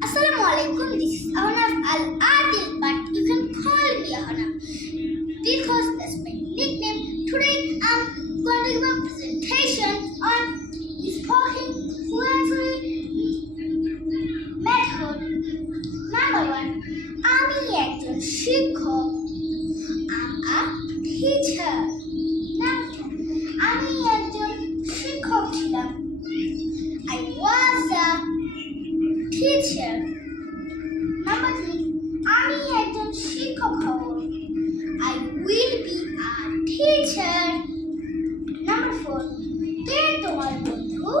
Assalamu alaikum. This is Ahnaf Al Adil, but you can call me Ahnaf because that's my nickname. Today I'm going to give a presentation on spelling fluency method. Number one, আমি একজন শিক্ষক। I'm a teacher. Number two, আমি একজন শিক্ষক ছিলাম। I was a teacher. Number three, আমি একজন শিক্ষক হব। I will be a teacher. Number four, কে তোমার বন্ধু?